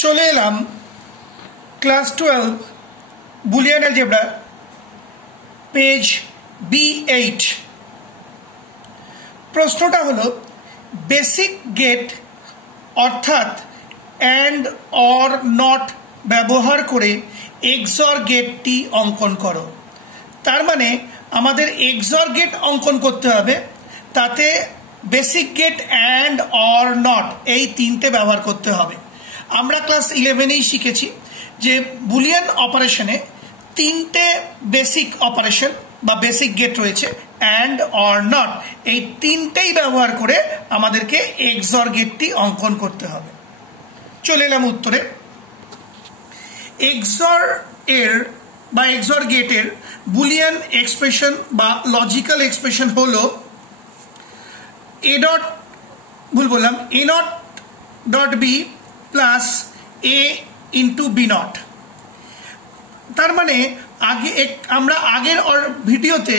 চলে এলাম class 12 Boolean algebra page B8। প্রশ্নটা হলো বেসিক গেট অর্থাৎ অ্যান্ড অর নট ব্যবহার করে এক্সঅর গেটটি অঙ্কন করো। তার মানে আমাদের এক্সঅর গেট অঙ্কন করতে হবে, তাতে basic gate and or not এই তিনটে ব্যবহার করতে হবে। আমরা ক্লাস 11-এই শিখেছি যে বুলিয়ান অপারেশনে তিনটে বেসিক অপারেশন বা বেসিক গেট রয়েছে, অ্যান্ড অর নট এই তিনটেই ব্যবহার করে আমাদেরকে এক্সঅর গেটটি অঙ্কন করতে হবে। চলে এলাম উত্তরে। এক্সঅর এর বা এক্সঅর গেটের বুলিয়ান এক্সপ্রেশন বা লজিক্যাল এক্সপ্রেশন হলো A dot A not dot B plus A into B not. তার মানে আমরা আগের ভিডিওতে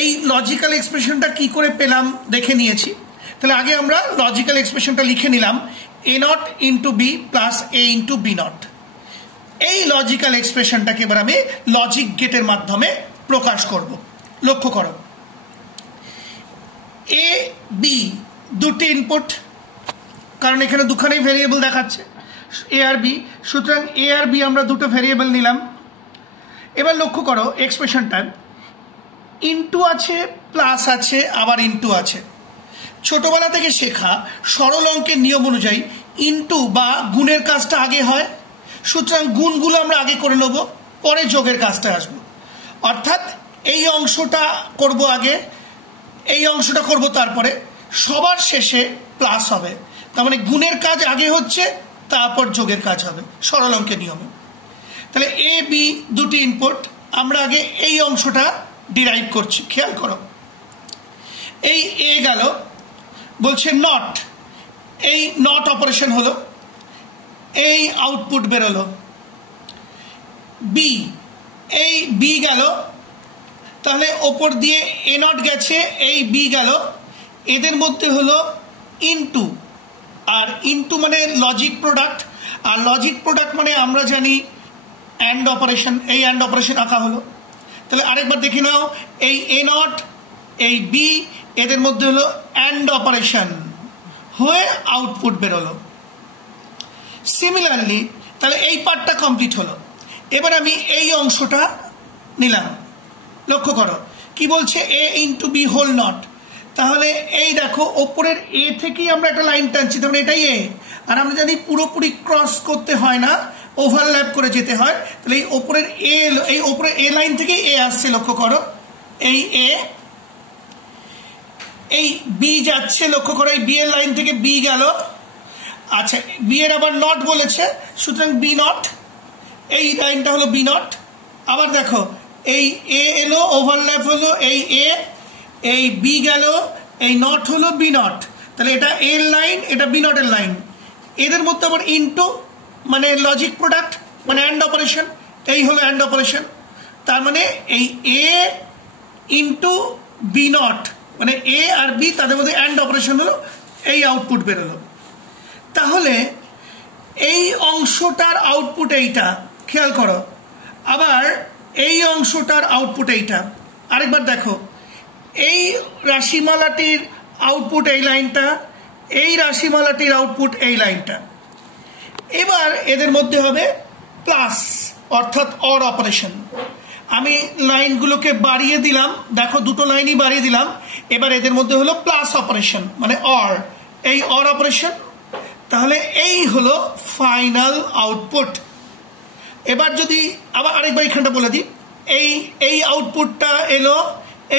এই লজিক্যাল এক্সপ্রেশনটা কি করে পেলাম দেখে নিয়েছি। তাহলে আগে আমরা লজিক্যাল এক্সপ্রেশনটা লিখে নিলাম A not into B plus A into B not. এই লজিক্যাল এক্সপ্রেশনটাকে এবার আমি লজিক গেটের মাধ্যমে প্রকাশ করব। লক্ষ্য করো, এ বি দুটি ইনপুট, কারণ এখানে দুখানেই ভেরিয়েবল দেখাচ্ছে এ আর বি, সুতরাং এ আর বি আমরা দুটো ভেরিয়েবল নিলাম। এবার লক্ষ্য করো এক্সপ্রেশনটা ইনটু আছে, প্লাস আছে, আবার ইনটু আছে। ছোটবেলা থেকে শেখা সরল অঙ্কের নিয়ম অনুযায়ী ইনটু বা গুণের কাজটা আগে হয়, সুতরাং গুণগুলো আমরা আগে করে নেব, পরে যোগের কাজটা আসবো। অর্থাৎ এই অংশটা করব আগে, এই অংশটা করব তারপরে, সবার শেষে প্লাস হবে। তার মানে গুণের কাজ আগে হচ্ছে, তারপর যোগের কাজ হবে সরল অঙ্কের নিয়মে। তাহলে এ বি দুটি ইনপুট, আমরা আগে এই অংশটা ডিরাইভ করছি। খেয়াল করো, এই এ গেল, বলছে নট, এই নট অপারেশন হলো, এই আউটপুট বেরোলো। বি, এই বি গেল, তাহলে ওপর দিয়ে এ নট গেছে, এই বি গেল, এদের মধ্যে হলো ইনটু, আর ইনটু মানে লজিক প্রোডাক্ট, আর লজিক প্রোডাক্ট মানে আমরা জানি অ্যান্ড অপারেশন, এই অ্যান্ড অপারেশন আঁকা হলো। তাহলে আরেকবার দেখে নাও, এই এ নট এই বি এদের মধ্যে হলো অ্যান্ড অপারেশন হয়ে আউটপুট বেরোলো। সিমিলারলি তাহলে এই পার্টটা কমপ্লিট হলো। এবার আমি এই অংশটা নিলাম। লক্ষ্য করো কি বলছে, এ ইন্টু বি হোল নট। তাহলে এই দেখো ওপরের এ থেকেই আমরা একটা লাইন টানছি, তাহলে এটাই এ। আর আমরা জানি পুরোপুরি ক্রস করতে হয় না, ওভারল্যাপ করে যেতে হয়। তাহলে এই ওপরের এ, এই ওপরের এ লাইন থেকেই এ আসছে। লক্ষ্য করো এই এ, এই বি যাচ্ছে, লক্ষ্য করো এই বি এর লাইন থেকে বি গেল। আচ্ছা, বি এর আবার নট বলেছে, সুতরাং বি নট, এই লাইনটা হলো বি নট। আবার দেখো এই এ এলো, ওভারল্যাপ হলো এই এ, এই বি গেল, এই নট হলো বি নট। তাহলে এটা এর লাইন, এটা বি নটের লাইন। এদের মধ্যে আবার ইনটু মানে লজিক প্রোডাক্ট মানে অ্যান্ড অপারেশন, এই হলো অ্যান্ড অপারেশন। তার মানে এই এ ইনটু বি নট মানে এ আর বি তাদের মধ্যে অ্যান্ড অপারেশন হলো, এই আউটপুট বেরোলো। তাহলে এই অংশটার আউটপুট এইটা, খেয়াল করো। আবার এই অংশটার আউটপুট এইটা। আরেকবার দেখো, এই রাশিমালাটির আউটপুট এই লাইনটা, এই রাশিমালাটির আউটপুট এই লাইনটা। এবার এদের মধ্যে হবে প্লাস অর্থাৎ অর অপারেশন। আমি লাইনগুলোকে বাড়িয়ে দিলাম, দেখো দুটো লাইনই বাড়িয়ে দিলাম। এবার এদের মধ্যে হলো প্লাস অপারেশন মানে অর, এই অর অপারেশন। তাহলে এই হলো ফাইনাল আউটপুট। এবার যদি আবার আরেকবার এখানটা বলে দিই, এই আউটপুটটা এলো,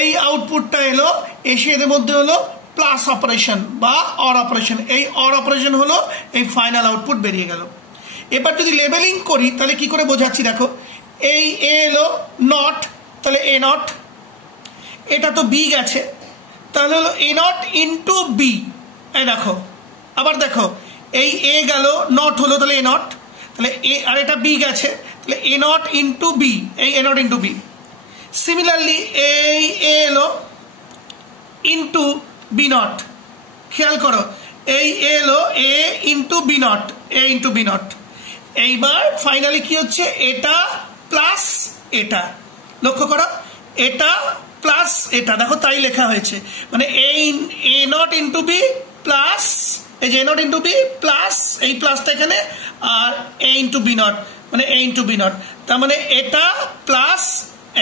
এই আউটপুটটা এলো, এসে এদের মধ্যে হলো প্লাস অপারেশন বা অর অপারেশন। এই অর অপারেশন হলো এই ফাইনাল আউটপুট বেরিয়ে গেল। এবার যদি লেবেলিং করি তাহলে কি করে বোঝাচ্ছি দেখো, এই এ এলো নট, তাহলে এ নট, এটা তো বি গেছে, তাহলে হলো এ নট ইন্টু বি। এই দেখো, আবার দেখো এই এ গেল, নট হলো, তাহলে এ নট, তাহলে এ, আর এটা বি গেছে, তাহলে এ নট ইন্টু বি, এই এ নট ইন্টু বি। সিমিলারলি এই এ এলো ইন্টু বি নট। খেয়াল করো এই এ এলো A into B not, A into B not. এইবার ফাইনালি কি হচ্ছে, এটা প্লাস এটা, লক্ষ্য করো এটা প্লাস এটা, দেখো তাই লেখা হয়েছে, মানে এ নট ইন্টু বি প্লাস, এই যে এ নট ইন্টু বি প্লাস এই প্লাসটা এখানে, আর এ ইন্টু বি নট মানে এ ইন্টু বি নট, তার মানে এটা প্লাস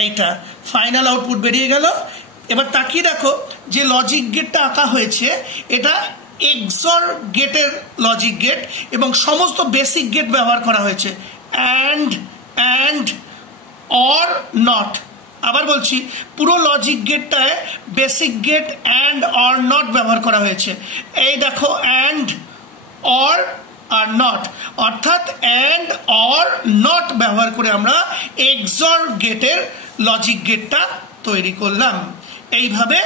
এইটা, ফাইনাল আউটপুট বেরিয়ে গেল। এবার তাকিয়ে দেখো যে লজিক গেটটা আঁকা হয়েছে এটা এক্সর গেটের লজিক গেট এবং সমস্ত বেসিক গেট ব্যবহার করা হয়েছে, অ্যান্ড অর নট। আবার বলছি, পুরো লজিক গেটটায় basic gate and or not ব্যবহার করা হয়েছে। এই দেখো অ্যান্ড অর আর নট, অর্থাৎ অ্যান্ড অর নট ব্যবহার করে আমরা এক্সর গেটের লজিক গেটটা তৈরি করলাম। এইভাবে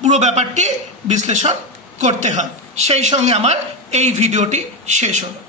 পুরো ব্যাপারটি বিশ্লেষণ করতে হয়। সেই সঙ্গে আমার এই ভিডিওটি শেষ হলো।